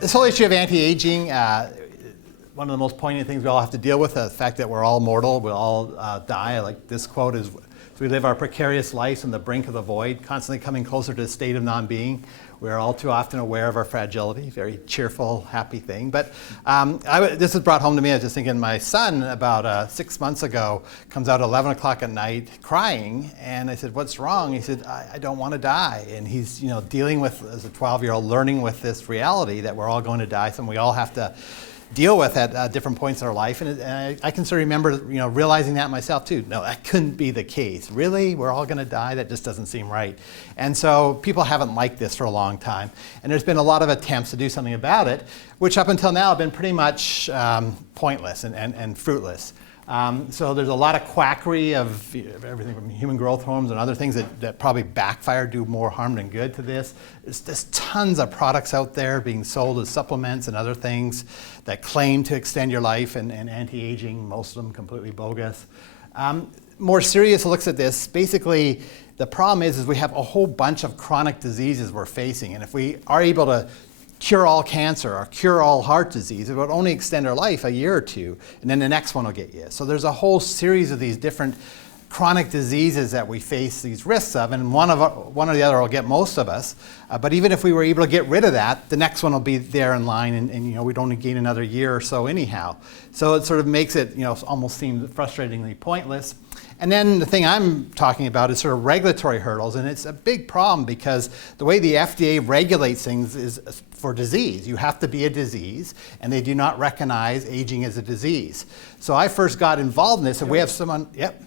This whole issue of anti-aging, one of the most poignant things we all have to deal with, the fact that we're all mortal, we'll all die. Like this quote is, we live our precarious lives on the brink of the void, constantly coming closer to a state of non-being. We're all too often aware of our fragility, very cheerful, happy thing. But this was brought home to me. I was just thinking, my son about 6 months ago comes out at 11 o'clock at night crying, and I said, "What's wrong?" He said, I don't want to die. And he's dealing with, as a 12-year-old, learning with this reality that we're all going to die, something we all have to deal with at different points in our life. And I can sort of remember realizing that myself too. No, that couldn't be the case. Really? We're all going to die? That just doesn't seem right. And so people haven't liked this for a long time. And there's been a lot of attempts to do something about it, which up until now have been pretty much pointless and fruitless. So there's a lot of quackery of everything from human growth hormones and other things that probably backfire, do more harm than good to this. There's tons of products out there being sold as supplements and other things that claim to extend your life and anti-aging, most of them completely bogus. More serious looks at this, basically the problem is we have a whole bunch of chronic diseases we're facing, and if we are able to cure all cancer or cure all heart disease, it would only extend our life a year or two, and then the next one will get you. So there's a whole series of these different chronic diseases that we face these risks of, and one or the other will get most of us. But even if we were able to get rid of that, the next one will be there in line, and we'd only gain another year or so anyhow. So it sort of makes it almost seem frustratingly pointless. And then the thing I'm talking about is sort of regulatory hurdles, and it's a big problem because the way the FDA regulates things is for disease. You have to be a disease, and they do not recognize aging as a disease. So I first got involved in this, and we have someone, yep.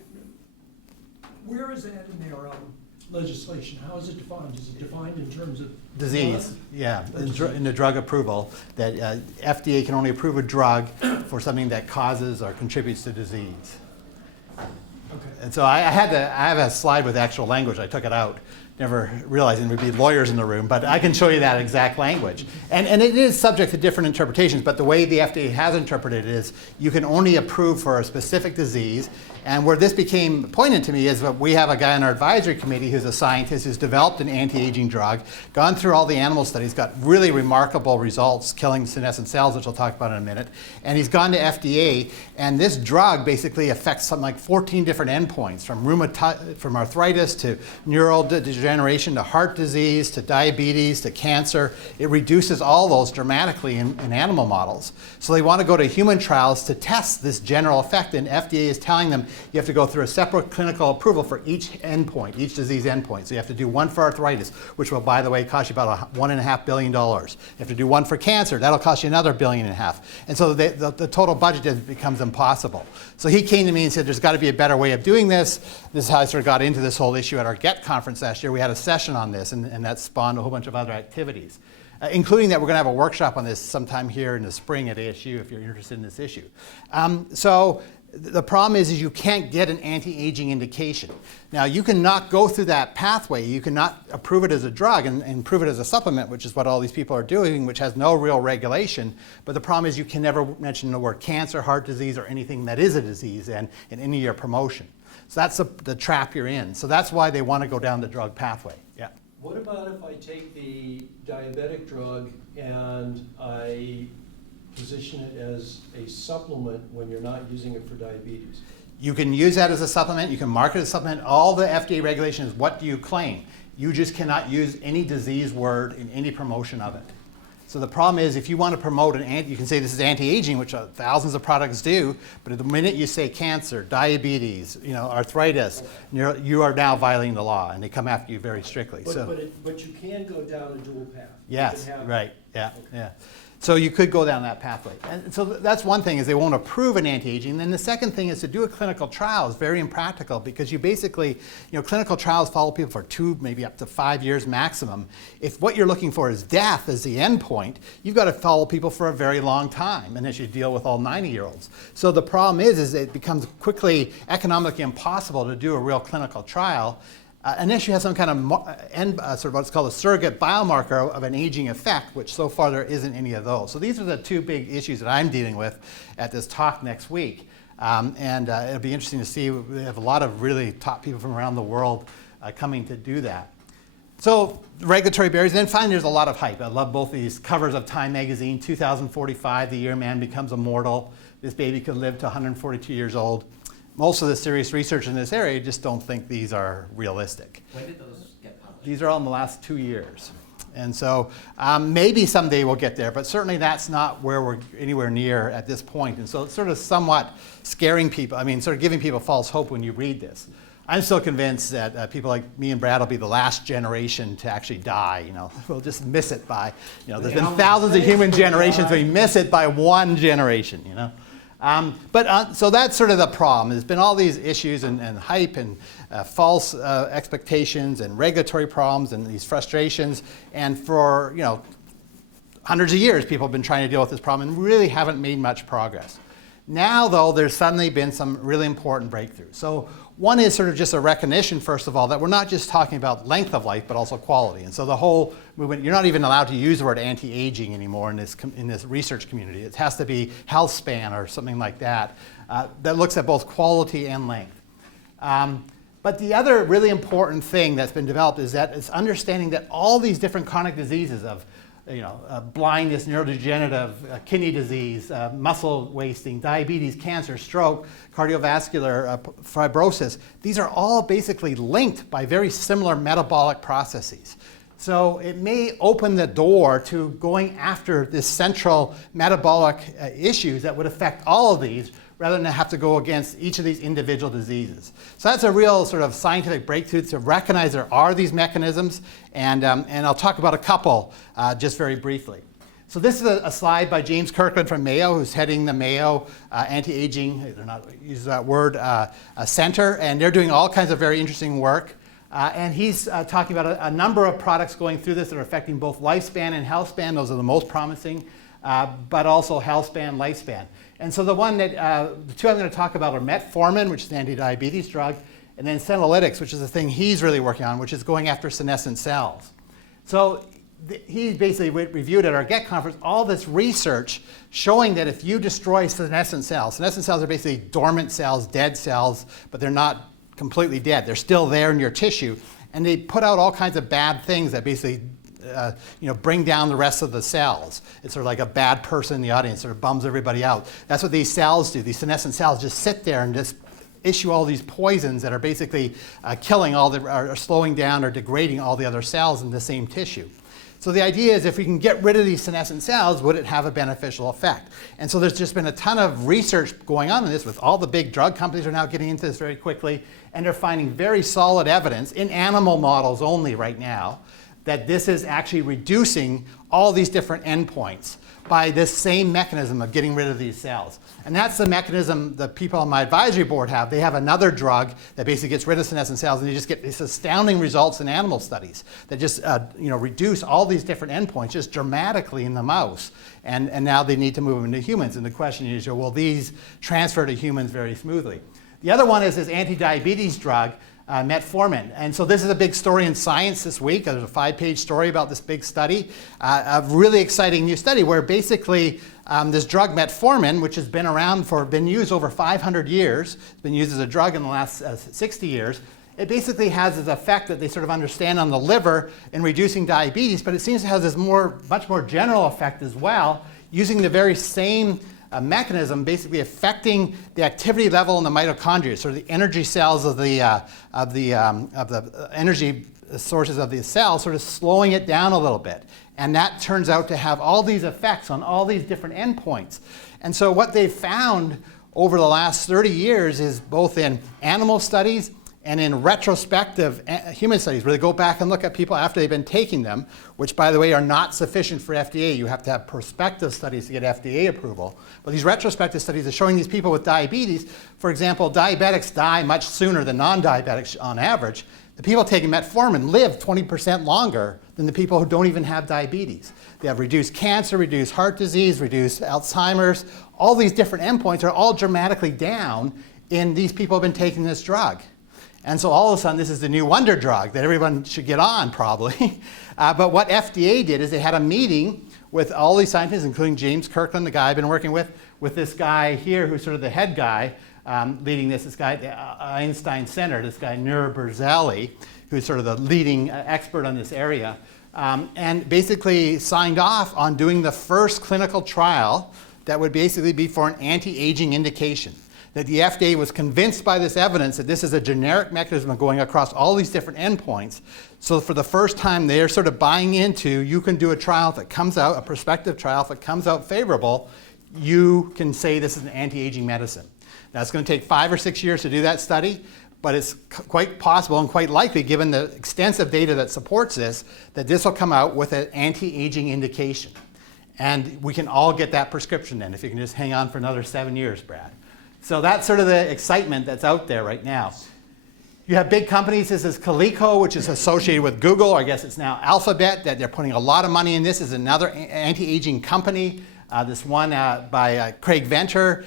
Where is that in their legislation? How is it defined? Is it defined in terms of disease? Yeah, in the drug approval, that FDA can only approve a drug for something that causes or contributes to disease. Okay. And so I have a slide with actual language. I took it out, never realizing there'd be lawyers in the room, but I can show you that exact language. And it is subject to different interpretations, but the way the FDA has interpreted it is you can only approve for a specific disease. And where this became poignant to me is that we have a guy on our advisory committee who's a scientist who's developed an anti-aging drug, gone through all the animal studies, got really remarkable results killing senescent cells, which I'll talk about in a minute. And he's gone to FDA, and this drug basically affects something like 14 different endpoints, from arthritis to neural degeneration to heart disease to diabetes to cancer. It reduces all those dramatically in animal models. So they want to go to human trials to test this general effect, and FDA is telling them you have to go through a separate clinical approval for each endpoint, each disease endpoint. So you have to do one for arthritis, which will, by the way, cost you about $1.5 billion. You have to do one for cancer. That'll cost you another $1.5 billion. And so the total budget just becomes impossible. So he came to me and said, there's got to be a better way of doing this. This is how I sort of got into this whole issue at our GET conference last year. We had a session on this, and that spawned a whole bunch of other activities. Including that we're going to have a workshop on this sometime here in the spring at ASU if you're interested in this issue. So the problem is you can't get an anti-aging indication. Now you can not go through that pathway. You cannot approve it as a drug and approve it as a supplement, which is what all these people are doing, which has no real regulation. But the problem is you can never mention the word cancer, heart disease, or anything that is a disease in any of your promotion. So that's the trap you're in. So that's why they want to go down the drug pathway. Yeah. What about if I take the diabetic drug and I position it as a supplement when you're not using it for diabetes? You can use that as a supplement. You can market it as a supplement. All the FDA regulation is what do you claim. You just cannot use any disease word in any promotion of it. So the problem is if you want to promote you can say this is anti-aging, which thousands of products do, but the minute you say cancer, diabetes, arthritis, you are now violating the law, and they come after you very strictly. But you can go down a dual path. Yes, right, yeah, okay. Yeah. So you could go down that pathway. And so that's one thing, is they won't approve an anti-aging. And then the second thing is to do a clinical trial is very impractical because you basically, clinical trials follow people for 2, maybe up to 5 years maximum. If what you're looking for is death as the end point, you've got to follow people for a very long time, and as you deal with all 90-year-olds. So the problem is it becomes quickly economically impossible to do a real clinical trial unless you have some kind of sort of what's called a surrogate biomarker of an aging effect, which so far there isn't any of those. So these are the two big issues that I'm dealing with at this talk next week. It'll be interesting to see. We have a lot of really top people from around the world coming to do that. So regulatory barriers, and finally there's a lot of hype. I love both these covers of Time magazine, 2045, the year man becomes immortal. This baby could live to 142 years old. Most of the serious research in this area just don't think these are realistic. When did those get published? These are all in the last 2 years. And so maybe someday we'll get there, but certainly that's not where we're anywhere near at this point. And so it's sort of somewhat scaring people, sort of giving people false hope when you read this. I'm still convinced that people like me and Brad will be the last generation to actually die. We'll just miss it by, there's been thousands of human generations, we miss it by one generation, So that's sort of the problem. There's been all these issues and hype and false expectations and regulatory problems and these frustrations. And for, hundreds of years, people have been trying to deal with this problem and really haven't made much progress. Now, though, there's suddenly been some really important breakthroughs. So one is sort of just a recognition, first of all, that we're not just talking about length of life, but also quality. And so the whole movement, you're not even allowed to use the word anti-aging anymore in this research community. It has to be health span or something like that, that looks at both quality and length. But the other really important thing that's been developed is that it's understanding that all these different chronic diseases of blindness, neurodegenerative, kidney disease, muscle wasting, diabetes, cancer, stroke, cardiovascular fibrosis, these are all basically linked by very similar metabolic processes. So it may open the door to going after this central metabolic issues that would affect all of these rather than have to go against each of these individual diseases. So that's a real sort of scientific breakthrough to recognize there are these mechanisms, and I'll talk about a couple just very briefly. So this is a slide by James Kirkland from Mayo, who's heading the Mayo Anti-Aging, they're not use that word, center, and they're doing all kinds of very interesting work. And he's talking about a number of products going through this that are affecting both lifespan and health span. Those are the most promising, but also health span, lifespan. And so the two I'm going to talk about are metformin, which is an anti-diabetes drug, and then senolytics, which is the thing he's really working on, which is going after senescent cells. So he basically reviewed at our GET conference all this research showing that if you destroy senescent cells are basically dormant cells, dead cells, but they're not completely dead. They're still there in your tissue. And they put out all kinds of bad things that basically bring down the rest of the cells. It's sort of like a bad person in the audience, sort of bums everybody out. That's what these cells do. These senescent cells just sit there and just issue all these poisons that are basically killing or slowing down or degrading all the other cells in the same tissue. So the idea is if we can get rid of these senescent cells, would it have a beneficial effect? And so there's just been a ton of research going on in this with all the big drug companies are now getting into this very quickly, and they're finding very solid evidence in animal models only right now that this is actually reducing all these different endpoints by this same mechanism of getting rid of these cells. And that's the mechanism the people on my advisory board have. They have another drug that basically gets rid of senescent cells, and you just get these astounding results in animal studies that just reduce all these different endpoints just dramatically in the mouse. And now they need to move them into humans. And the question is, will these transfer to humans very smoothly? The other one is this anti-diabetes drug, metformin. And so this is a big story in Science this week. There's a 5-page story about this big study, a really exciting new study where basically this drug metformin, which has been used over 500 years, it's been used as a drug in the last 60 years, it basically has this effect that they sort of understand on the liver in reducing diabetes, but it seems to have this much more general effect as well, using the very same mechanism basically affecting the activity level in the mitochondria, sort of the energy cells of the energy sources of the cell, sort of slowing it down a little bit. And that turns out to have all these effects on all these different endpoints. And so what they've found over the last 30 years is both in animal studies and in retrospective human studies, where they go back and look at people after they've been taking them, which, by the way, are not sufficient for FDA. You have to have prospective studies to get FDA approval. But these retrospective studies are showing these people with diabetes, for example, diabetics die much sooner than non-diabetics on average. The people taking metformin live 20% longer than the people who don't even have diabetes. They have reduced cancer, reduced heart disease, reduced Alzheimer's. All these different endpoints are all dramatically down in these people who have been taking this drug. And so all of a sudden, this is the new wonder drug that everyone should get on, probably. But what FDA did is they had a meeting with all these scientists, including James Kirkland, the guy I've been working with this guy here who's sort of the head guy, leading this guy at the Einstein Center, this guy Nur Berzali, who's sort of the leading expert on this area, and basically signed off on doing the first clinical trial that would basically be for an anti-aging indication. That the FDA was convinced by this evidence that this is a generic mechanism of going across all these different endpoints. So for the first time, they're sort of buying into, you can do a trial if it comes out, a prospective trial, if it comes out favorable, you can say this is an anti-aging medicine. Now it's going to take 5 or 6 years to do that study, but it's quite possible and quite likely, given the extensive data that supports this, that this will come out with an anti-aging indication. And we can all get that prescription then, if you can just hang on for another 7 years, Brad. So that's sort of the excitement that's out there right now. You have big companies. This is Coleco, which is associated with Google, or I guess it's now Alphabet, that they're putting a lot of money in this. This is another anti-aging company. This one by Craig Venter.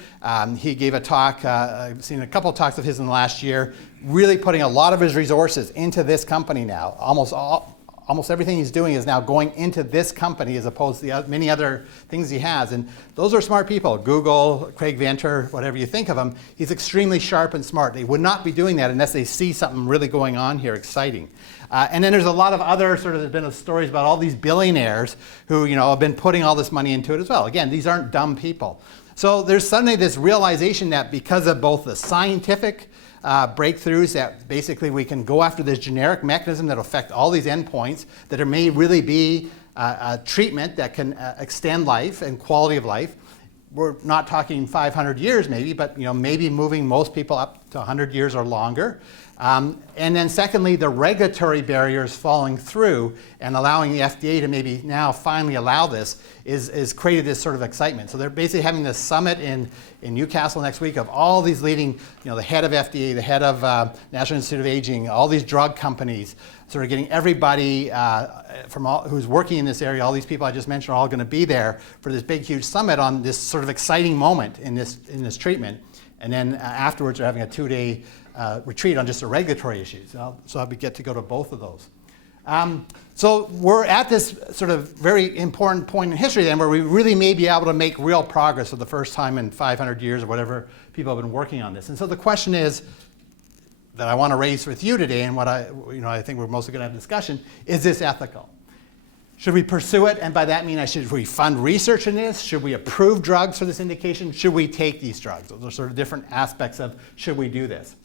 He gave a talk, I've seen a couple of talks of his in the last year, really putting a lot of his resources into this company now. Almost everything he's doing is now going into this company as opposed to the many other things he has. And those are smart people. Google, Craig Venter, whatever you think of him, he's extremely sharp and smart. They would not be doing that unless they see something really going on here exciting. And then there's a lot of other there's been stories about all these billionaires who have been putting all this money into it as well. Again, these aren't dumb people. So there's suddenly this realization that because of both the scientific breakthroughs, that basically we can go after this generic mechanism that will affect all these endpoints, that there may really be a treatment that can extend life and quality of life. We're not talking 500 years maybe, but maybe moving most people up to 100 years or longer. And then secondly, the regulatory barriers falling through and allowing the FDA to maybe now finally allow this is created this sort of excitement. So they're basically having this summit in Newcastle next week of all these leading, the head of FDA, the head of National Institute of Aging, all these drug companies, sort of getting everybody who's working in this area, all these people I just mentioned are all going to be there for this big, huge summit on this sort of exciting moment in this treatment. And then afterwards, they're having a 2-day retreat on just the regulatory issues. So I'll get to go to both of those. So we're at this sort of very important point in history then where we really may be able to make real progress for the first time in 500 years or whatever people have been working on this. And so the question is that I want to raise with you today, and what I think we're mostly going to have a discussion, is this ethical? Should we pursue it? And by that I mean, should we fund research in this? Should we approve drugs for this indication? Should we take these drugs? Those are sort of different aspects of should we do this?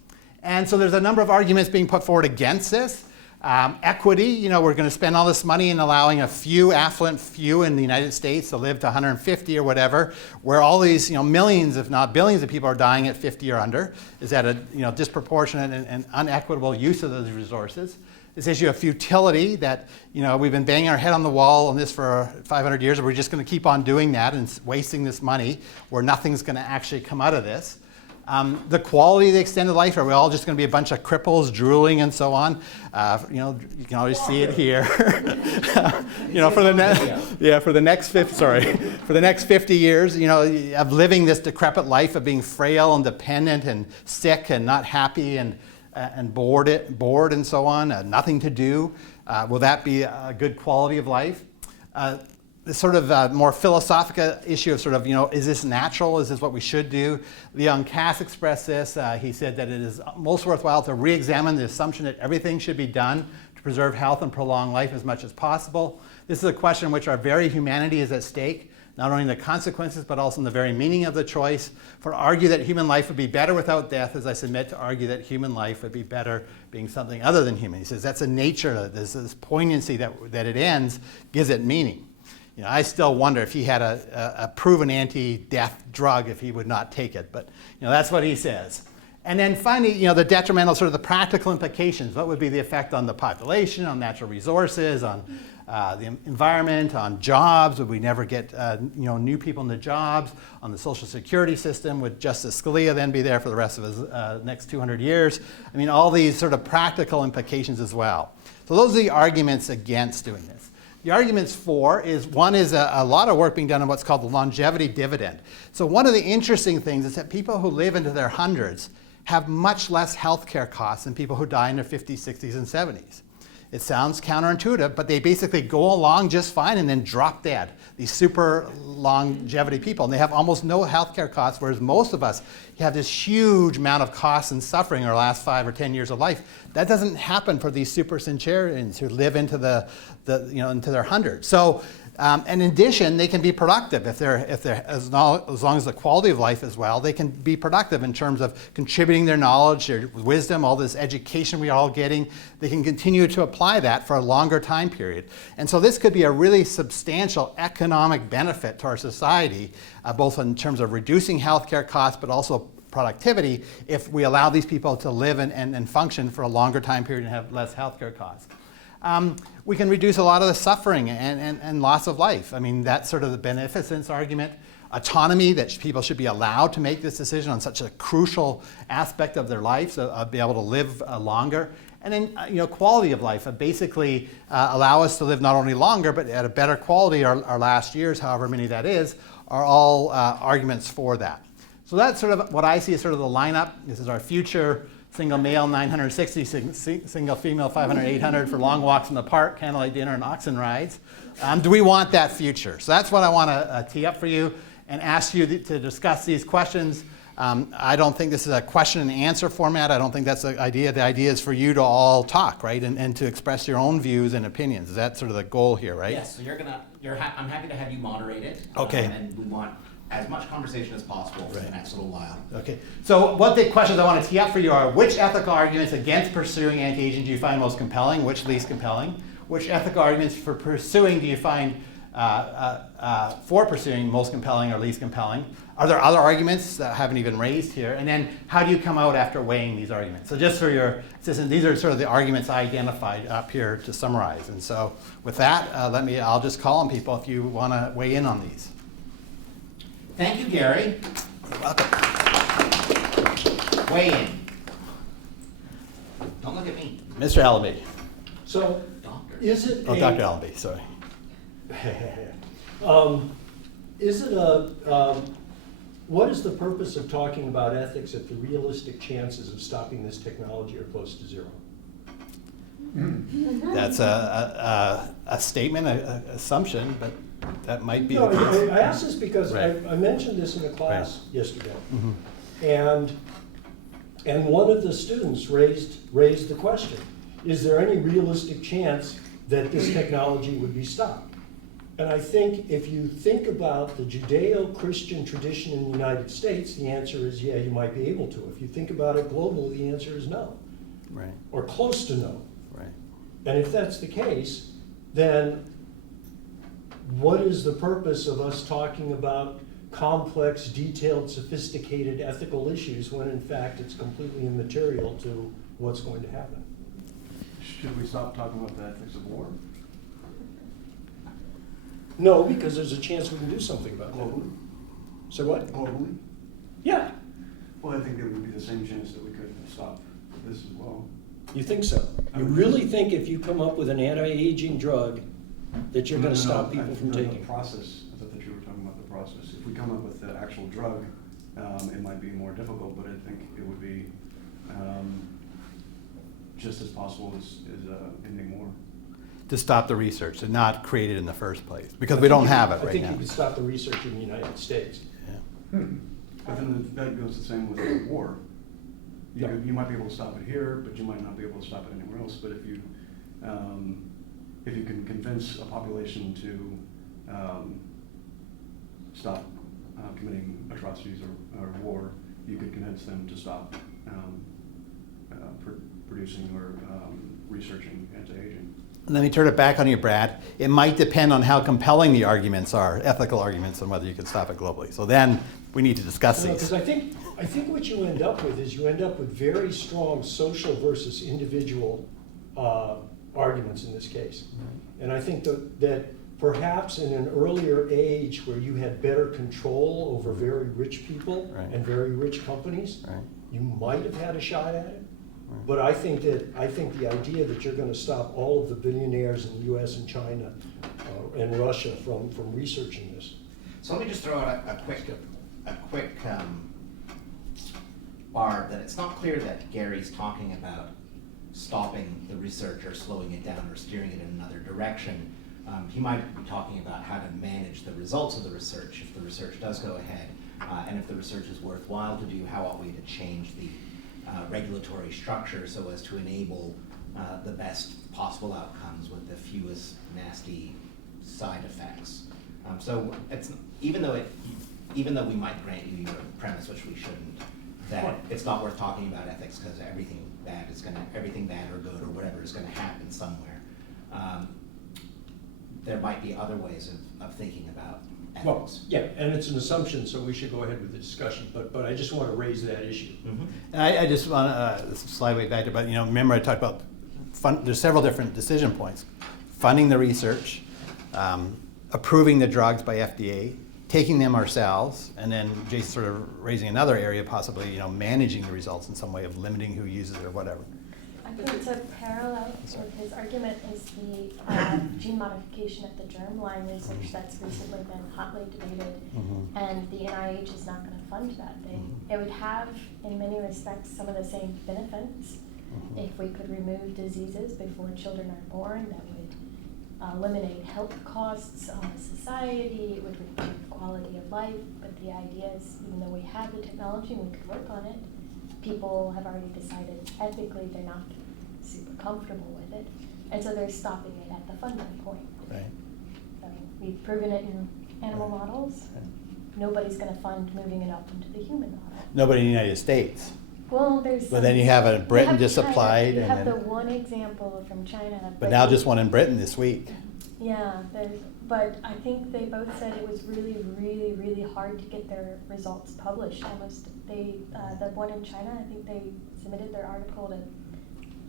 And so there's a number of arguments being put forward against this. Equity, we're going to spend all this money in allowing a few affluent few in the United States to live to 150 or whatever, where all these millions, if not billions of people are dying at 50 or under. Is that a disproportionate and unequitable use of those resources? This issue of futility that we've been banging our head on the wall on this for 500 years, and we're just going to keep on doing that and wasting this money where nothing's going to actually come out of this. The quality of the extended life, are we all just going to be a bunch of cripples drooling and so on? You can always see it here. For the next 50 years, of living this decrepit life of being frail and dependent and sick and not happy and bored and so on, nothing to do. Will that be a good quality of life? This sort of more philosophical issue of is this natural? Is this what we should do? Leon Kass expressed this. He said that it is most worthwhile to re-examine the assumption that everything should be done to preserve health and prolong life as much as possible. This is a question in which our very humanity is at stake, not only in the consequences, but also in the very meaning of the choice. For to argue that human life would be better without death, as I submit to argue that human life would be better being something other than human. He says that's a nature, this poignancy that it ends gives it meaning. I still wonder if he had a proven anti-death drug, if he would not take it. But that's what he says. And then finally, the detrimental, sort of the practical implications. What would be the effect on the population, on natural resources, on the environment, on jobs? Would we never get new people into jobs? On the Social Security system? Would Justice Scalia then be there for the rest of his next 200 years? I mean, all these sort of practical implications as well. So those are the arguments against doing this. The arguments for is, one is a lot of work being done on what's called the longevity dividend. So one of the interesting things is that people who live into their hundreds have much less health care costs than people who die in their 50s, 60s, and 70s. It sounds counterintuitive, but they basically go along just fine and then drop dead. These super longevity people, and they have almost no healthcare costs, whereas most of us have this huge amount of costs and suffering in our last 5 or 10 years of life. That doesn't happen for these super centurions who live into into their hundreds. So. And in addition, they can be productive if they're as long as the quality of life is well. They can be productive in terms of contributing their knowledge, their wisdom, all this education we're all getting. They can continue to apply that for a longer time period. And so this could be a really substantial economic benefit to our society, both in terms of reducing healthcare costs, but also productivity, if we allow these people to live and function for a longer time period and have less healthcare costs. We can reduce a lot of the suffering and loss of life. I mean, that's sort of the beneficence argument. Autonomy, that people should be allowed to make this decision on such a crucial aspect of their life, so be able to live longer. And then, quality of life, basically allow us to live not only longer, but at a better quality our last years, however many that is, are all arguments for that. So that's sort of what I see as sort of the lineup. This is our future. Single male, 960, single female, 500, 800 for long walks in the park, candlelight dinner, and oxen rides. Do we want that future? So that's what I want to tee up for you and ask you to discuss these questions. I don't think this is a question and answer format. I don't think that's the idea. The idea is for you to all talk, right, and to express your own views and opinions. Is that sort of the goal here, right? Yes, so I'm happy to have you moderate it. Okay. And we want as much conversation as possible for the next little while. Okay, so what the questions I want to tee up for you are: which ethical arguments against pursuing anti-aging do you find most compelling? Which least compelling? Which ethical arguments for pursuing do you find for pursuing most compelling or least compelling? Are there other arguments that haven't even raised here? And then how do you come out after weighing these arguments? So just for your assistance, these are sort of the arguments I identified up here to summarize. And so with that, I'll just call on people if you want to weigh in on these. Thank you, Gary. You're welcome. Weigh in. Don't look at me. Mr. Allaby. So, Doctor. is it Oh, Dr. Allaby, sorry. What is the purpose of talking about ethics if the realistic chances of stopping this technology are close to zero? That's a statement, an assumption, but that might be No, the case. I asked this because Right. I mentioned this in a class yesterday. Mhm. And one of the students raised the question, is there any realistic chance that this technology would be stopped? And I think if you think about the Judeo-Christian tradition in the United States, the answer is, yeah, you might be able to. If you think about it globally, the answer is no, Right, or close to no. right. And if that's the case, then what is the purpose of us talking about complex, detailed, sophisticated ethical issues when in fact it's completely immaterial to what's going to happen? Should we stop talking about the ethics of war? No, because there's a chance we can do something about that. Globally? So what? Globally? Yeah, Well, I think there would be the same chance that we could stop this as well. you think so? You really think if you come up with an anti-aging drug that you're gonna stop people from taking The it? process, I thought that you were talking about the process. If we come up with the actual drug, it might be more difficult, but I think it would be just as possible as ending war. To stop the research and not create it in the first place, because we don't have it I right think now. you could stop the research in the United States. Yeah. But then that goes the same with war. Yeah. You might be able to stop it here, but you might not be able to stop it anywhere else. But if you can convince a population to stop committing atrocities or war, you could convince them to stop producing or researching anti-aging. Let me turn it back on you, Brad. It might depend on how compelling the arguments are, ethical arguments, and whether you can stop it globally. So then we need to discuss Because these. I think what you end up with is you end up with very strong social versus individual arguments in this case. And I think that perhaps in an earlier age where you had better control over very rich people Right. and very rich companies, Right. you might have had a shot at it. But I think the idea that you're going to stop all of the billionaires in the U.S. and China and Russia from researching this. So let me just throw out a quick bar that it's not clear that Gary's talking about stopping the research or slowing it down or steering it in another direction. He might be talking about how to manage the results of the research if the research does go ahead, and if the research is worthwhile to do, how ought we to change the regulatory structure so as to enable the best possible outcomes with the fewest nasty side effects. So it's, even though we might grant you your premise, which we shouldn't, that it's not worth talking about ethics because everything bad or good or whatever is going to happen somewhere. There might be other ways of thinking about ethics. Well, yeah, and it's an assumption, so we should go ahead with the discussion, but I just want to raise that issue. Mm-hmm. And I just want to slide way back to, but remember I talked about there's several different decision points. Funding the research, approving the drugs by FDA, taking them ourselves, and then Jason's sort of raising another area, possibly managing the results in some way of limiting who uses it or whatever. I think it's a parallel with his argument is the gene modification of the germline research that's recently been hotly debated, and the NIH is not going to fund that. It would have, in many respects, some of the same benefits if we could remove diseases before children are born. That would eliminate health costs on the society. It would improve quality of life. But the idea is, even though we have the technology and we could work on it, people have already decided ethically they're not super comfortable with it, and so they're stopping it at the funding point. Right. So we've proven it in animal models. Nobody's going to fund moving it up into the human model. Nobody in the United States. Well, there's. But then you have a Britain just China. applied, You and have then, the one example from China. but now just one in Britain this week. Yeah, but I think they both said it was really, really, really hard to get their results published. Almost the one in China, I think they submitted their article to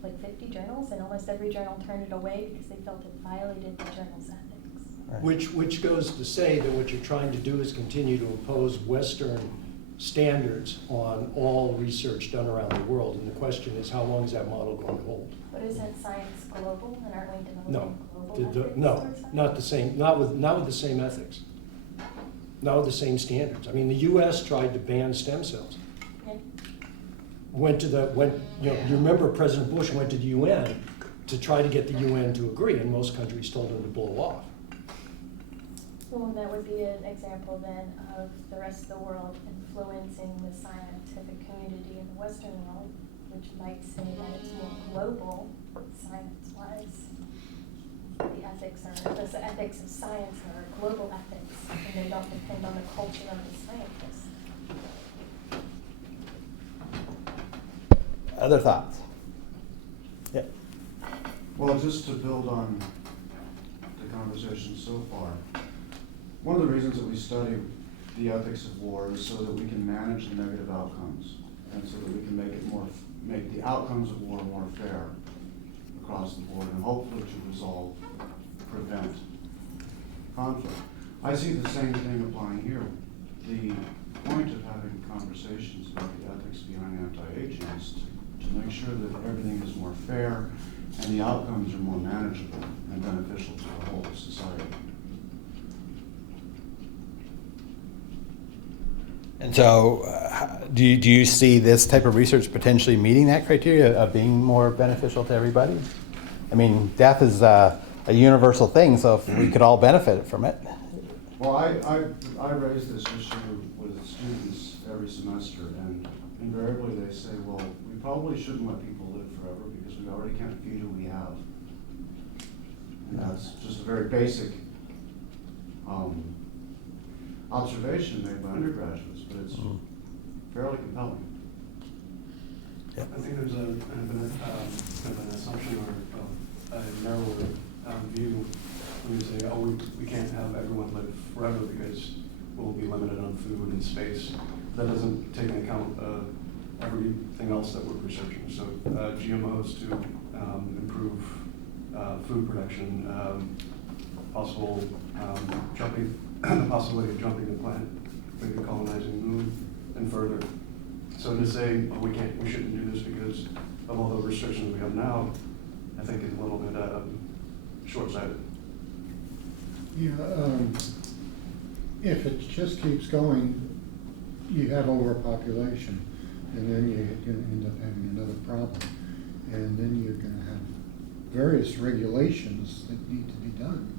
like 50 journals, and almost every journal turned it away because they felt it violated the journal's ethics. Right. Which goes to say that what you're trying to do is continue to impose Western standards on all research done around the world, and the question is, how long is that model going to hold? But isn't science global, and aren't we developing No, global ethics no, towards science? not the same, not with the same ethics, not with the same standards. I mean, the U.S. tried to ban stem cells. Yeah. You remember President Bush went to the UN to try to get the UN to agree, and most countries told him to blow off. Well, that would be an example then of the rest of the world influencing the scientific community in the Western world, which might say that it's more global science-wise. The ethics of science are global ethics, and they don't depend on the culture of the scientists. Other thoughts? Yeah. Well, just to build on the conversation so far, one of the reasons that we study the ethics of war is so that we can manage the negative outcomes, and so that we can make the outcomes of war more fair across the board, and hopefully to resolve, prevent conflict. I see the same thing applying here. The point of having conversations about the ethics behind anti-aging is to make sure that everything is more fair and the outcomes are more manageable and beneficial to the whole society. And so, do you see this type of research potentially meeting that criteria of being more beneficial to everybody? I mean, death is a universal thing, so if we could all benefit from it. Well, I raise this issue with students every semester, and invariably they say, well, we probably shouldn't let people live forever because we already can't feed who we have. And that's just a very basic observation made by undergraduates, but it's fairly compelling. Yep. I think there's kind of an assumption or a narrower view when you say, oh, we can't have everyone live forever because we'll be limited on food and space. That doesn't take into account everything else that we're researching. So GMOs to improve food production, possible the possibility of jumping the planet, maybe colonizing the moon, and further. So to say, oh, we shouldn't do this because of all the restrictions we have now, I think is a little bit short-sighted. Yeah, if it just keeps going, you have overpopulation, and then you end up having another problem. and then you're gonna have various regulations that need to be done.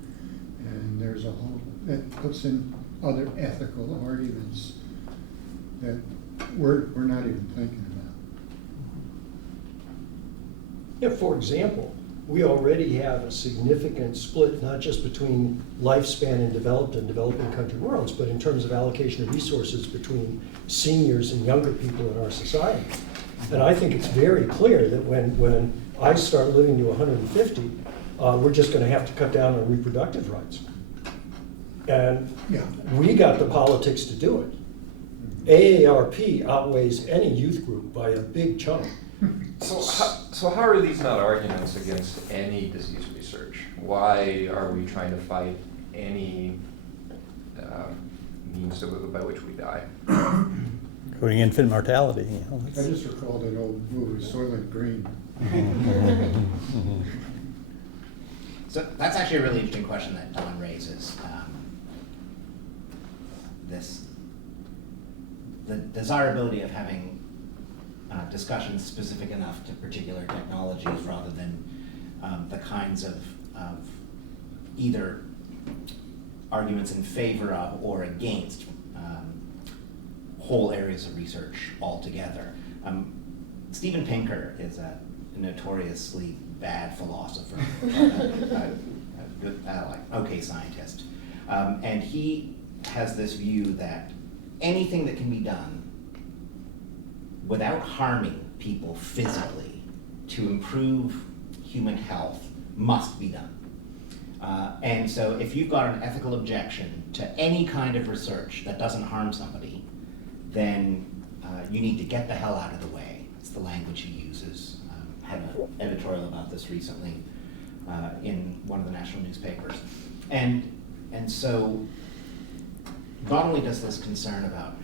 And there's a whole, that puts in other ethical arguments that we're not even thinking about. Yeah, for example, we already have a significant split, not just between lifespan in developed and developing country worlds, but in terms of allocation of resources between seniors and younger people in our society. And I think it's very clear that when I start living to 150, we're just gonna have to cut down on reproductive rights. And Yeah. we got the politics to do it. AARP outweighs any youth group by a big chunk. So how are these not arguments against any disease research? Why are we trying to fight any means by which we die? Including infant mortality. You know, I just recalled an old movie, Soylent Green. So that's actually a really interesting question that Don raises. The desirability of having discussions specific enough to particular technologies rather than the kinds of either arguments in favor of or against whole areas of research altogether. Steven Pinker is a notoriously bad philosopher, okay scientist. And he has this view that anything that can be done without harming people physically to improve human health must be done. And so if you've got an ethical objection to any kind of research that doesn't harm somebody, then you need to get the hell out of the way. That's the language he uses. Had an editorial about this recently in one of the national newspapers. And so not only does this concern about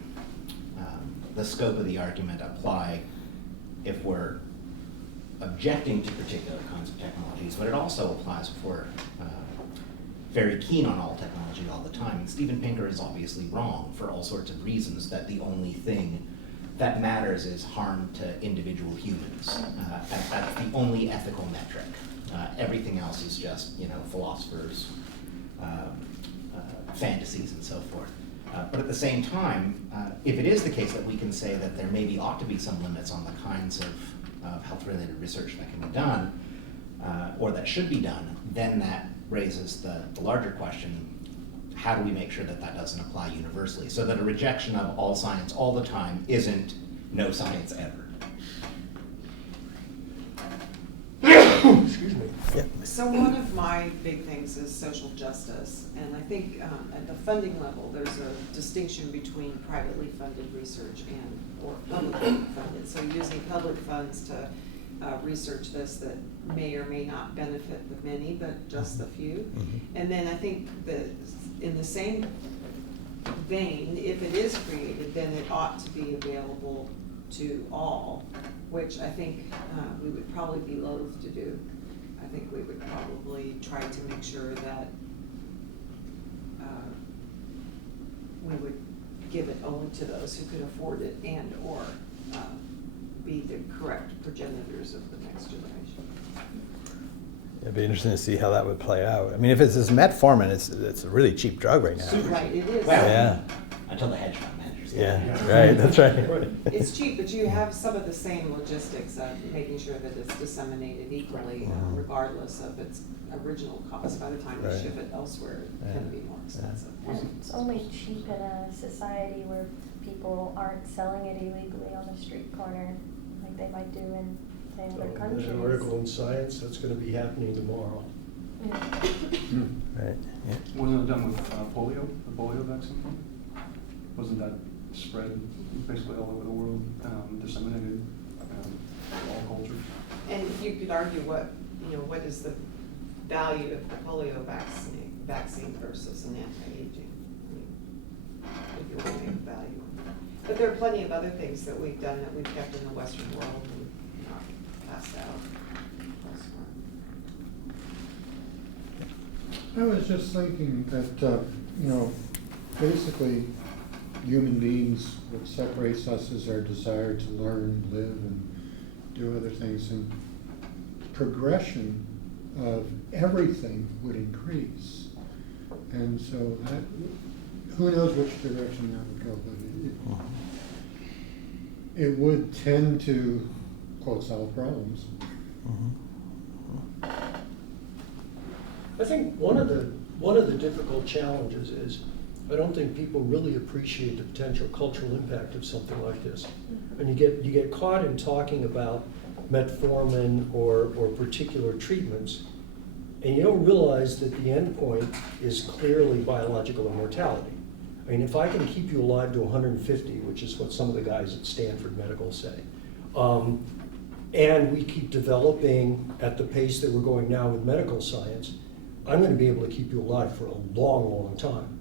the scope of the argument apply if we're objecting to particular kinds of technologies, but it also applies if we're very keen on all technology all the time. And Steven Pinker is obviously wrong for all sorts of reasons, that the only thing that matters is harm to individual humans. That's the only ethical metric. Everything else is just, philosophers' fantasies and so forth. But at the same time, if it is the case that we can say that there maybe ought to be some limits on the kinds of health-related research that can be done, or that should be done, then that raises the larger question, how do we make sure that that doesn't apply universally? So that a rejection of all science all the time isn't no science ever. Excuse me. Yeah. So one of my big things is social justice, and I think at the funding level, there's a distinction between privately funded research or publicly funded. So using public funds to research this that may or may not benefit the many, but just the few. And then I think that in the same vein, if it is created, then it ought to be available to all, which I think we would probably be loath to do. I think we would probably try to make sure that we would give it only to those who could afford it and or be the correct progenitors of the next generation. It'd be interesting to see how that would play out. I mean, if it's this metformin, it's a really cheap drug right now. Right, it is. Well, Yeah. Until the hedge fund managers. Yeah, right, that's right. It's cheap, but you have some of the same logistics of making sure that it's disseminated equally, regardless of its original cost. By the time you Right. ship it elsewhere, it can be more expensive. And it's only cheap in a society where people aren't selling it illegally on the street corner, like they might do in, say, other countries. There's an article in Science that's going to be happening tomorrow. Yeah. Right, yeah. Wasn't it done with polio, the polio vaccine? Wasn't that spread basically all over the world, disseminated all cultures? And you could argue what is the value of the polio vaccine versus an anti-aging? I mean, if you want to make value. But there are plenty of other things that we've done that we've kept in the Western world and not passed out elsewhere. I was just thinking that, basically, human beings, what separates us is our desire to learn, live, and do other things. And progression of everything would increase. And so that, who knows which direction that would go, but it would tend to, quote, solve problems. I think one of the difficult challenges is I don't think people really appreciate the potential cultural impact of something like this. And you get caught in talking about metformin or particular treatments, and you don't realize that the end point is clearly biological immortality. I mean, if I can keep you alive to 150, which is what some of the guys at Stanford Medical say, and we keep developing at the pace that we're going now with medical science, I'm going to be able to keep you alive for a long, long time.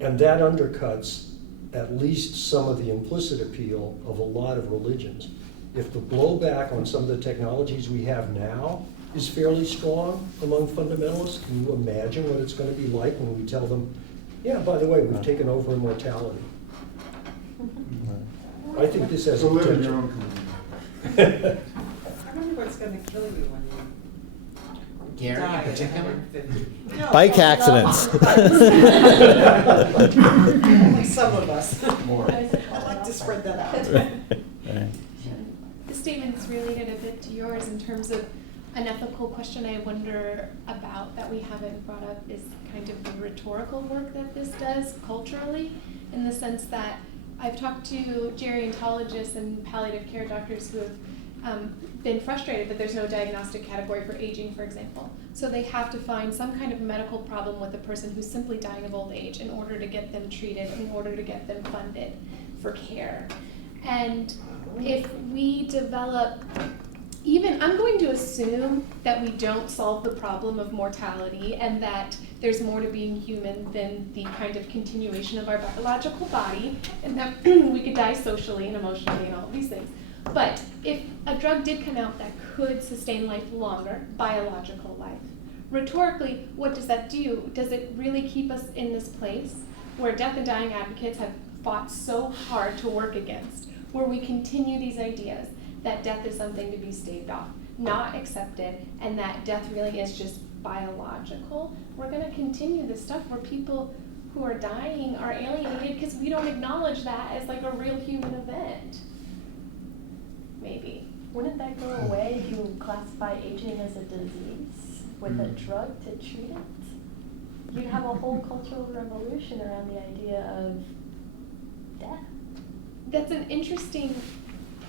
And that undercuts at least some of the implicit appeal of a lot of religions. If the blowback on some of the technologies we have now is fairly strong among fundamentalists, can you imagine what it's going to be like when we tell them, yeah, by the way, we've taken over immortality? I think this has So live in your potential. own community. I wonder what's gonna kill you when you Gary die in at particular? 150. No, Bike no, accidents. Like some of us. More. I'd like to spread that out. The statement's related a bit to yours in terms of an ethical question I wonder about that we haven't brought up is kind of the rhetorical work that this does culturally, in the sense that I've talked to gerontologists and palliative care doctors who have been frustrated that there's no diagnostic category for aging, for example. So they have to find some kind of medical problem with a person who's simply dying of old age in order to get them treated, in order to get them funded for care. And if we develop, even, I'm going to assume that we don't solve the problem of mortality and that there's more to being human than the kind of continuation of our biological body, and that we could die socially and emotionally and all of these things. But if a drug did come out that could sustain life longer, biological life, rhetorically, what does that do? Does it really keep us in this place where death and dying advocates have fought so hard to work against, where we continue these ideas that death is something to be staved off, not accepted, and that death really is just biological? We're going to continue this stuff where people who are dying are alienated because we don't acknowledge that as like a real human event. Maybe. Wouldn't that go away if you classify aging as a disease with a drug to treat it? You'd have a whole cultural revolution around the idea of death. That's an interesting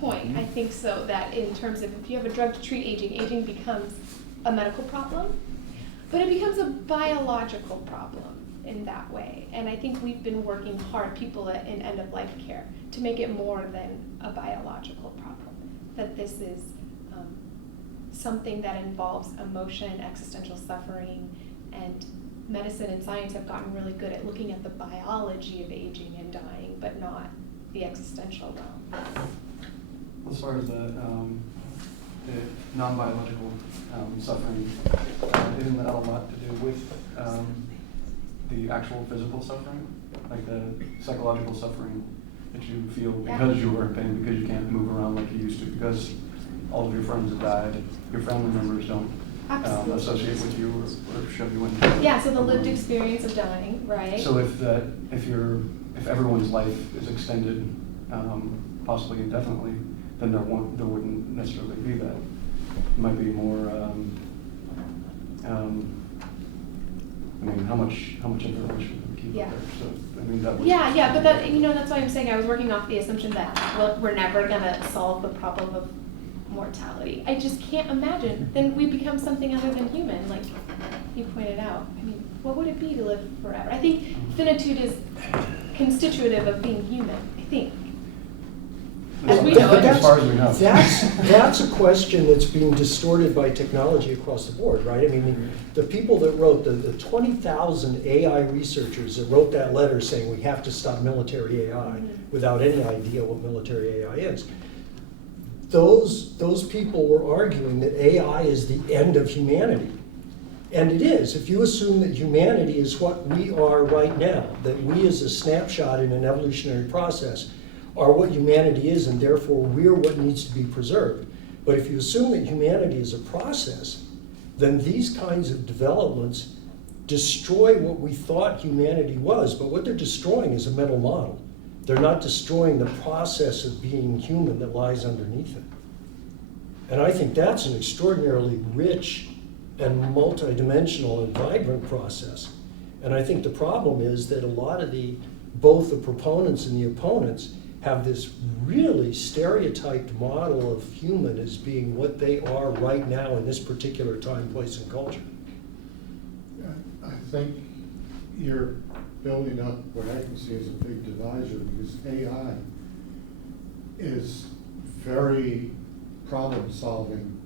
point. I think so, that in terms of if you have a drug to treat aging, aging becomes a medical problem, but it becomes a biological problem in that way. And I think we've been working hard, people in end-of-life care, to make it more than a biological problem. That this is something that involves emotion, existential suffering, and medicine and science have gotten really good at looking at the biology of aging and dying, but not the existential realm. As far as the non-biological suffering, isn't that a lot to do with the actual physical suffering? Like the psychological suffering that you feel because you were in pain, because you can't move around like you used to, because all of your friends have died, your family members don't associate with you or shove you in. Yeah, so the lived experience of dying, right? So if everyone's life is extended, possibly indefinitely, then there wouldn't necessarily be that. It might be more. I mean, how much information do we keep Yeah. up there? So I mean, that would. Yeah, but that, that's why I'm saying I was working off the assumption that we're never gonna solve the problem of mortality. I just can't imagine. Then we become something other than human, like you pointed out. I mean, what would it be to live forever? I think finitude is constitutive of being human, I think. As we know it. As far as we know. That's a question that's being distorted by technology across the board, right? I mean, the people that wrote, the 20,000 AI researchers that wrote that letter saying we have to stop military AI without any idea what military AI is, those people were arguing that AI is the end of humanity. And it is. If you assume that humanity is what we are right now, that we as a snapshot in an evolutionary process are what humanity is, and therefore we're what needs to be preserved, But if you assume that humanity is a process, then these kinds of developments destroy what we thought humanity was, but what they're destroying is a mental model. They're not destroying the process of being human that lies underneath it. And I think that's an extraordinarily rich and multidimensional and vibrant process. And I think the problem is that a lot of both the proponents and the opponents have this really stereotyped model of human as being what they are right now in this particular time, place, and culture. I think you're building up what I can see as a big divisor, because AI is very problem-solving,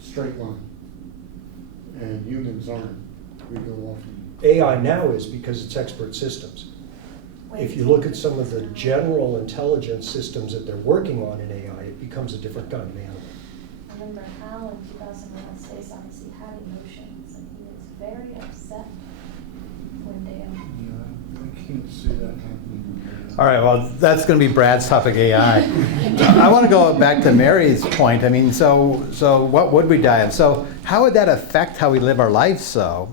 straight line, and humans aren't. We go off and AI now is because it's expert systems. If you look at some of the general intelligence systems that they're working on in AI, it becomes a different kind of animal. Remember Hal in 2001 Space Odyssey had emotions, and he was very upset one day. yeah, I can't see that happening. All right, well, that's going to be Brad's topic, AI. I want to go back to Mary's point. I mean, so what would we die of? So how would that affect how we live our lives, so,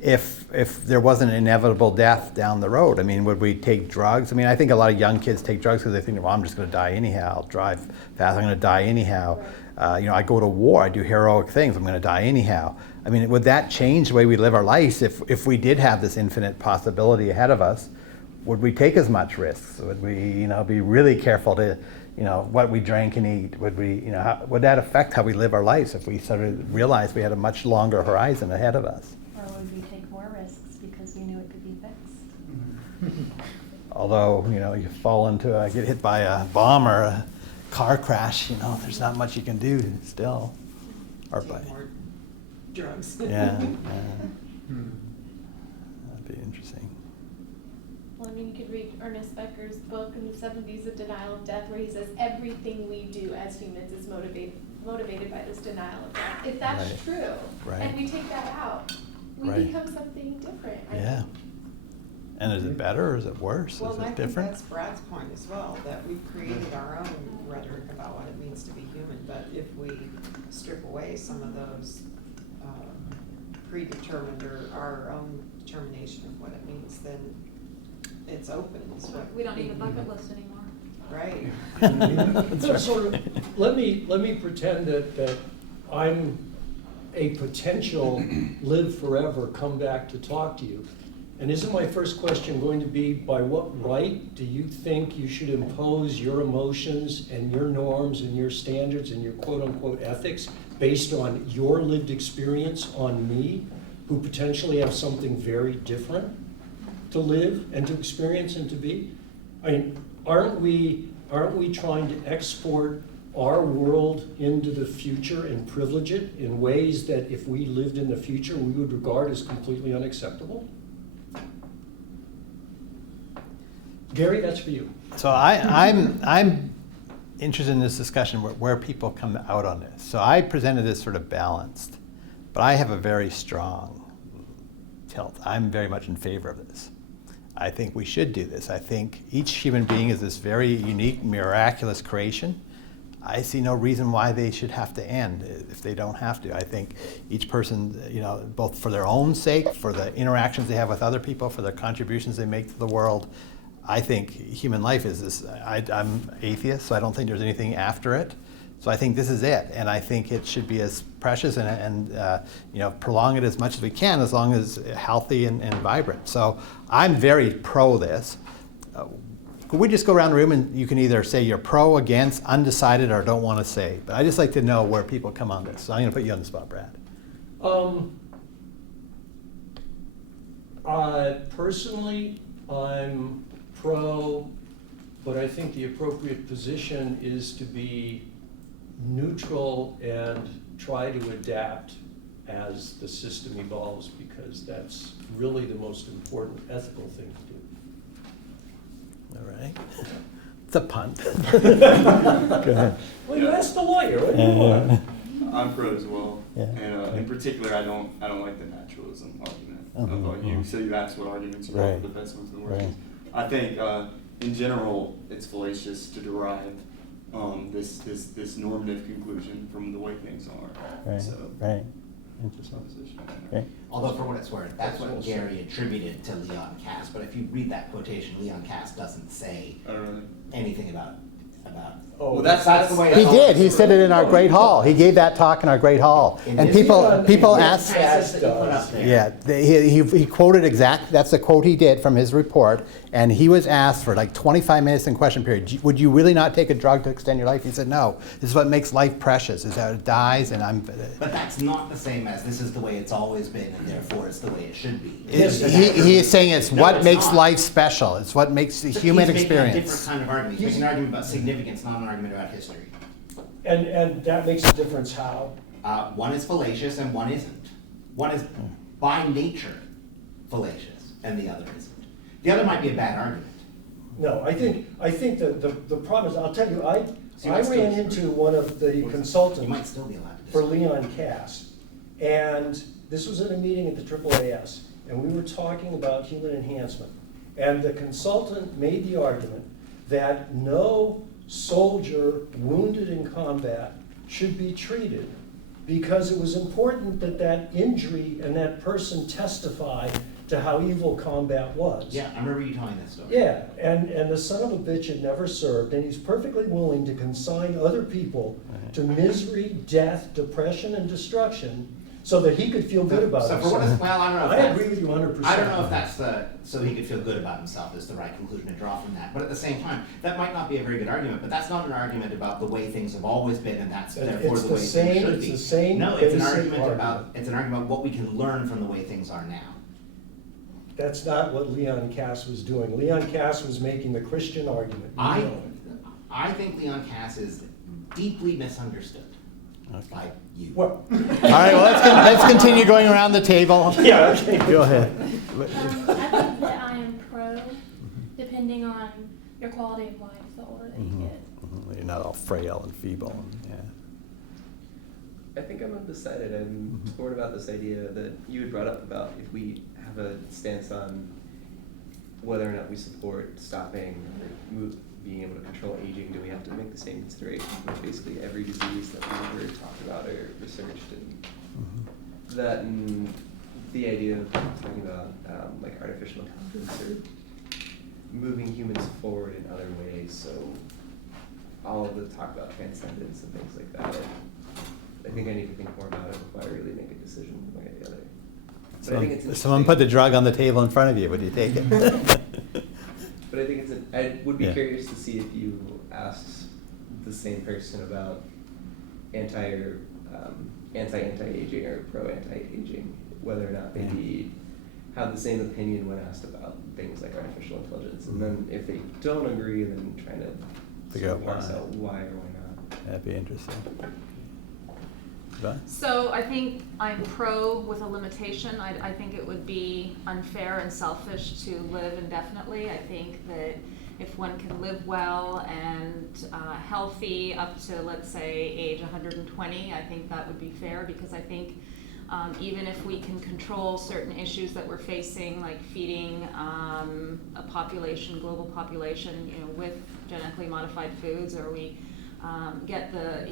if there wasn't an inevitable death down the road? I mean, would we take drugs? I mean, I think a lot of young kids take drugs because they think, well, I'm just going to die anyhow. I'll drive fast, I'm going to die anyhow. I go to war, I do heroic things, I'm going to die anyhow. I mean, would that change the way we live our lives if we did have this infinite possibility ahead of us? Would we take as much risks? Would we, be really careful to, what we drink and eat? Would we, would that affect how we live our lives if we sort of realized we had a much longer horizon ahead of us? Or would we take more risks because we knew it could be fixed? Although, you fall into, get hit by a bomb or a car crash, there's not much you can do still. Or Take by, more drugs. yeah, that'd be interesting. Well, I mean, you could read Ernest Becker's book in the 70s, The Denial of Death, where he says everything we do as humans is motivated by this denial of death. If that's Right. true, Right. and we take that out, we Right. become something different. I Yeah. think. And is it better or is it worse? Well, Is and I it think different? that's Brad's point as well, that we've created our own rhetoric about what it means to be human, but if we strip away some of those predetermined or our own determination of what it means, then it's open. It's what We don't need a bucket list anymore. Right. So let me pretend that I'm a potential live forever, come back to talk to you. And isn't my first question going to be, by what right do you think you should impose your emotions and your norms and your standards and your quote-unquote ethics based on your lived experience on me, who potentially have something very different to live and to experience and to be? I mean, aren't we trying to export our world into the future and privilege it in ways that if we lived in the future we would regard as completely unacceptable? Gary, that's for you. So I'm interested in this discussion where people come out on this. So I presented this sort of balanced, but I have a very strong tilt. I'm very much in favor of this. I think we should do this. I think each human being is this very unique, miraculous creation. I see no reason why they should have to end if they don't have to. I think each person, both for their own sake, for the interactions they have with other people, for their contributions they make to the world, I think human life is this. I'm atheist, so I don't think there's anything after it. So I think this is it, and I think it should be as precious and prolong it as much as we can, as long as healthy and vibrant. So I'm very pro this. Could we just go around the room and you can either say you're pro, against, undecided, or don't want to say? But I just like to know where people come on this. So I'm going to put you on the spot, Brad. Personally, I'm pro, but I think the appropriate position is to be neutral and try to adapt as the system evolves, because that's really the most important ethical thing to do. All right. It's a punt. Go ahead. Well, you asked the lawyer. What do you want? I'm pro as well, Yeah. and in particular, I don't like the naturalism argument. I thought you said you asked what arguments are Right. the best ones in the world. Right. I think in general, it's fallacious to derive this normative conclusion from the way things are. Right, So, right. Interesting. proposition. Okay. Although for what it's worth, that's what Gary attributed to Leon Cass, but if you read that quotation, Leon Cass doesn't say Oh, really? anything about. Oh, Well, that's the way He it's did. always He said it in our No, great he hall. He does. gave that talk in our great hall. In And his- people Leon asked. Cass That you put up does. there. Yeah, he quoted exact. That's the quote he did from his report, and he was asked for like 25 minutes in question period. Would you really not take a drug to extend your life? He said, no. This is what makes life precious. Is that it dies, and I'm. But that's not the same as this is the way it's always been, and therefore it's the way it should be. He is saying it's No, what it's makes not. life special. It's what makes the But human he's making a different experience. kind of argument. He's making an argument about significance, not an argument about history. And that makes a difference how? One is fallacious and one isn't. One is by nature fallacious, and the other isn't. The other might be a bad argument. No, I think the problem is, I'll tell you, I So you might still ran disagree. into one of the You might consultants still be allowed to for disagree. Leon Cass, and this was in a meeting at the AAAS, and we were talking about human enhancement. And the consultant made the argument that no soldier wounded in combat should be treated because it was important that that injury and that person testify to how evil combat was. Yeah, I remember you telling that story. Yeah, and the son of a bitch had never served, and he's perfectly willing to consign other people to misery, death, depression, and destruction so that he could feel good about So himself. for what it's, well, I don't know. If I that's- agree with you 100%. I don't know if that's so he could feel good about himself is the right conclusion to draw from that. But at the same time, that might not be a very good argument, but that's not an argument about the way things have always been and that's therefore It's the the way same- things should it's be. the same No, it's an basic argument about, argument. it's an argument about what we can learn from the way things are now. That's not what Leon Cass was doing. Leon Cass was making the Christian argument. You know it. I think Leon Cass is deeply misunderstood by you. Well, All right, well, let's continue going around the table. yeah, okay. Go ahead. I think that I am pro, depending on your quality of life, the older that you get. You're not all frail and feeble. Yeah. I think I'm undecided. I'm torn about this idea that you had brought up about if we have a stance on whether or not we support stopping or being able to control aging, do we have to make the same consideration with basically every disease that we ever talked about or researched? And that and the idea of talking about like artificial intelligence or moving humans forward in other ways. So all of the talk about transcendence and things like that. I think I need to think more about it before I really make a decision one way or the other. But I think it's Someone put the drug on the table in front of you. Would you take it? But I think I would be Yeah. curious to see if you asked the same person about anti-aging or pro-anti-aging, whether or not they'd have the same opinion when asked about things like artificial intelligence. And then if they don't agree, then trying to Figure out parse why. out why or why not. That'd be interesting. Yvonne? So I think I'm pro with a limitation. I think it would be unfair and selfish to live indefinitely. I think that if one can live well and healthy up to, let's say, age 120, I think that would be fair, because I think even if we can control certain issues that we're facing, like feeding a population, global population, with genetically modified foods, or we get the,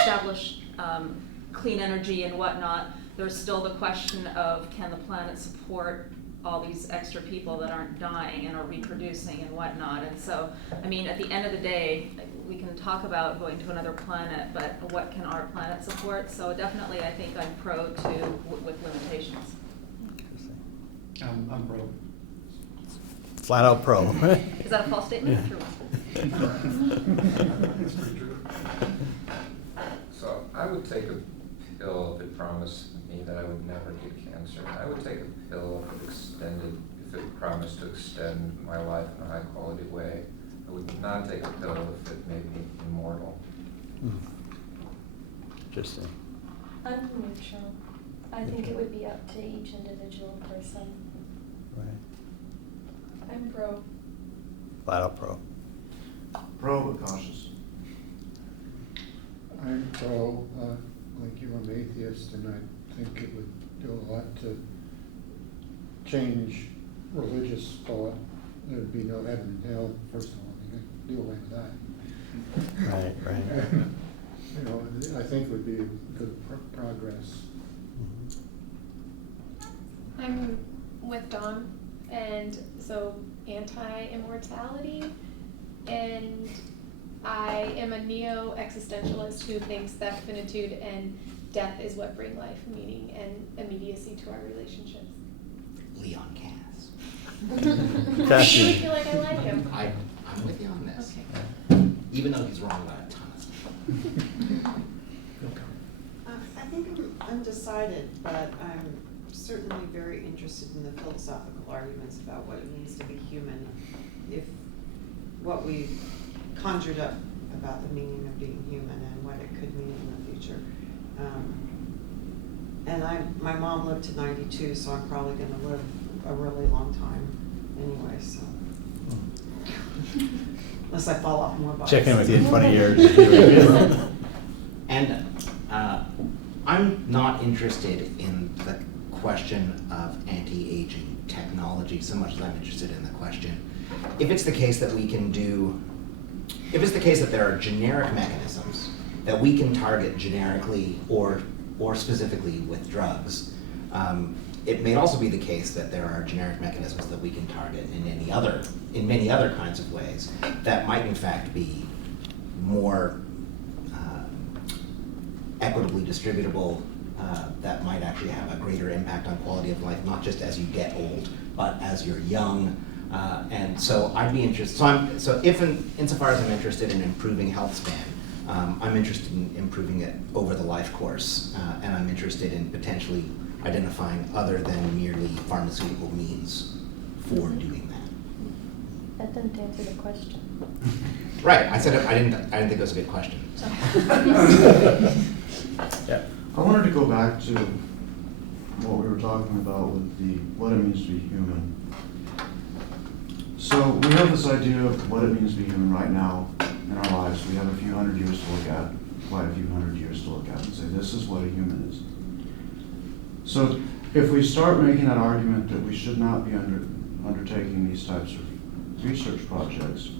establish clean energy and whatnot, there's still the question of, can the planet support all these extra people that aren't dying and are reproducing and whatnot? And so, at the end of the day, we can talk about going to another planet, but what can our planet support? So definitely, I think I'm pro with limitations. I'm pro. Flat out pro. Is that a false statement? True. It's pretty true. So I would take a pill if it promised me that I would never get cancer. I would take a pill if it promised to extend my life in a high quality way. I would not take a pill if it made me immortal. Interesting. I'm neutral. I think it would be up to each individual person. Right. I'm pro. Flat out pro. Pro but cautious. I'm pro, like you, I'm atheist, and I think it would do a lot to change religious thought. There'd be no heaven and hell, first of all, you could do away with that. Right, right. You know, I think would be good progress. I'm with Don, and so anti-immortality, and I am a neo-existentialist who thinks that finitude and death is what bring life meaning and immediacy to our relationships. Leon Cass. I really feel like I like him. I'm with you on this. Okay. Even though he's wrong about a ton of stuff. I think I'm undecided, but I'm certainly very interested in the philosophical arguments about what it means to be human. If what we conjured up about the meaning of being human and what it could mean in the future. And my mom lived to 92, so I'm probably going to live a really long time anyway, so. Unless I fall off more bodies. Check in with you in 20 years. And I'm not interested in the question of anti-aging technology so much as I'm interested in the question, if it's the case that there are generic mechanisms that we can target generically or specifically with drugs, it may also be the case that there are generic mechanisms that we can target in many other kinds of ways that might in fact be more equitably distributable, that might actually have a greater impact on quality of life, not just as you get old, but as you're young. And so I'd be interested, insofar as I'm interested in improving health span, I'm interested in improving it over the life course, and I'm interested in potentially identifying other than merely pharmaceutical means for doing that. That didn't answer the question. Right, I said I didn't think it was a good question. Yeah. I wanted to go back to what we were talking about with what it means to be human. So we have this idea of what it means to be human right now in our lives. We have a few hundred years to look at, quite a few hundred years to look at, and say this is what a human is. So if we start making that argument that we should not be undertaking these types of research projects,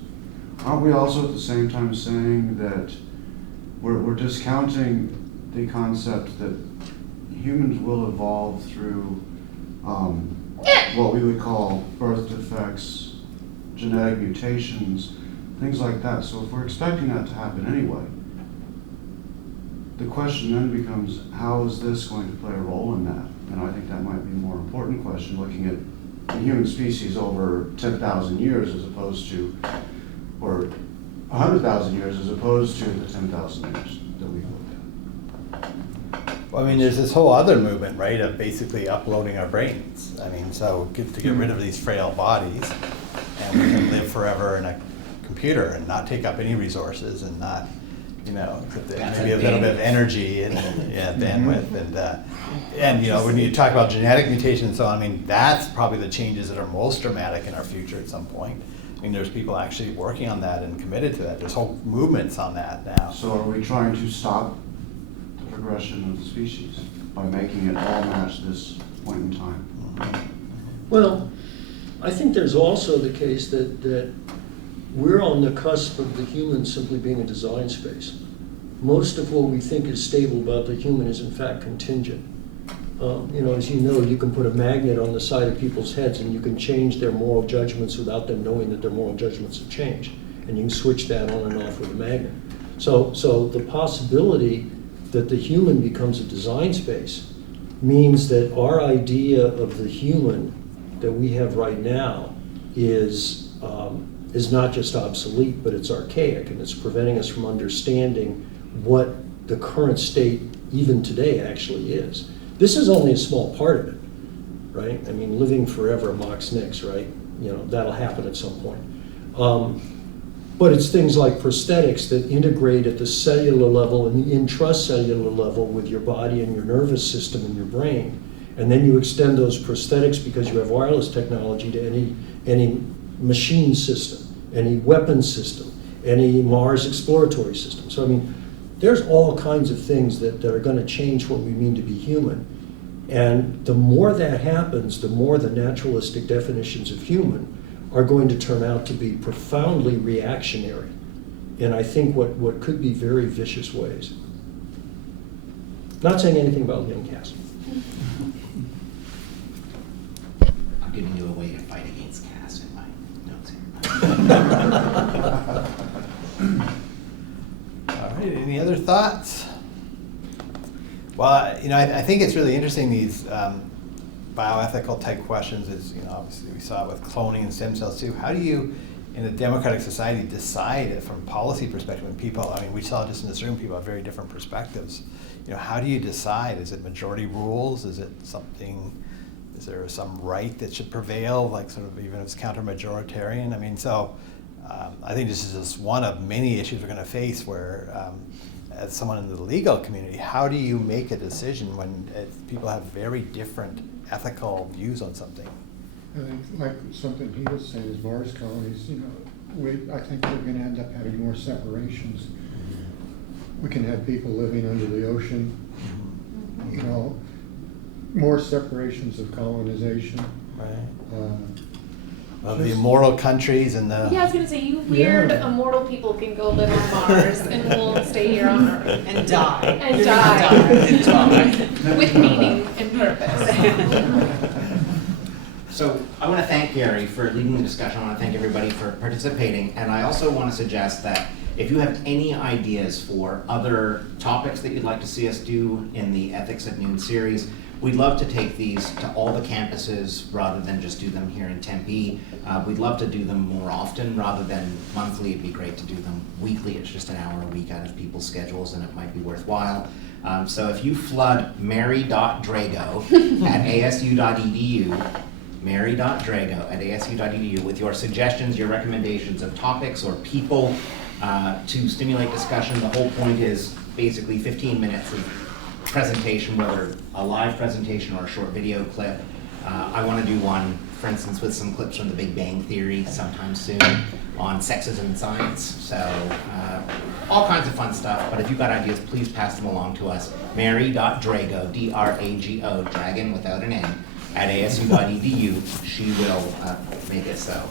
aren't we also at the same time saying that we're discounting the concept that humans will evolve through what we would call birth defects, genetic mutations, things like that. So if we're expecting that to happen anyway, the question then becomes, how is this going to play a role in that? And I think that might be a more important question, looking at the human species over 10,000 years as opposed to, or 100,000 years as opposed to the 10,000 years that we've looked at. Well, I mean, there's this whole other movement, right, of basically uploading our brains. I mean, so to get rid of these frail bodies, and we can live forever in a computer and not take up any resources and not, maybe a little bit of energy and bandwidth and when you talk about genetic mutations, so I mean, that's probably the changes that are most dramatic in our future at some point. I mean, there's people actually working on that and committed to that. There's whole movements on that now. So are we trying to stop the progression of the species by making it all match this point in time? Well, I think there's also the case that we're on the cusp of the human simply being a design space. Most of what we think is stable about the human is in fact contingent. As you know, you can put a magnet on the side of people's heads and you can change their moral judgments without them knowing that their moral judgments have changed. And you can switch that on and off with a magnet. So the possibility that the human becomes a design space means that our idea of the human that we have right now is not just obsolete, but it's archaic, and it's preventing us from understanding what the current state, even today, actually is. This is only a small part of it, right? I mean, living forever mocks nix, right? That'll happen at some point. But it's things like prosthetics that integrate at the cellular level and the intracellular level with your body and your nervous system and your brain. And then you extend those prosthetics, because you have wireless technology, to any machine system, any weapon system, any Mars exploratory system. So I mean, there's all kinds of things that are going to change what we mean to be human. And the more that happens, the more the naturalistic definitions of human are going to turn out to be profoundly reactionary. in I think what could be very vicious ways. Not saying anything about living caste. I'm giving you a way to fight against caste in my notes here. All right, any other thoughts? Well, I think it's really interesting, these bioethical type questions. Is, obviously we saw it with cloning and stem cells too. How do you, in a democratic society, decide it from a policy perspective when people, we saw just in this room, people have very different perspectives. How do you decide? Is it majority rules? Is it something, is there some right that should prevail, like sort of even if it's counter-majoritarian? I think this is just one of many issues we're going to face where, as someone in the legal community, how do you make a decision when people have very different ethical views on something? I think, like something he was saying, as Mars colonies, I think we're going to end up having more separations. We can have people living under the ocean, more separations of colonization. Right. Of the immortal countries and the... Yeah, I was gonna say, you weird immortal people can go live on Mars and we'll stay here on Earth. And die. And die. And die. With meaning and purpose. So I want to thank Gary for leading the discussion. I want to thank everybody for participating. And I also want to suggest that if you have any ideas for other topics that you'd like to see us do in the Ethics at Noon series, we'd love to take these to all the campuses rather than just do them here in Tempe. We'd love to do them more often rather than monthly. It'd be great to do them weekly. It's just an hour a week out of people's schedules and it might be worthwhile. So if you flood mary.drago at asu.edu, mary.drago at asu.edu with your suggestions, your recommendations of topics or people to stimulate discussion. The whole point is basically 15 minutes of presentation, whether a live presentation or a short video clip. I want to do one, for instance, with some clips from the Big Bang Theory sometime soon on sexism in science. So all kinds of fun stuff, but if you've got ideas, please pass them along to us. Mary.drago, D-R-A-G-O, dragon without an N, at asu.edu. She will make it so.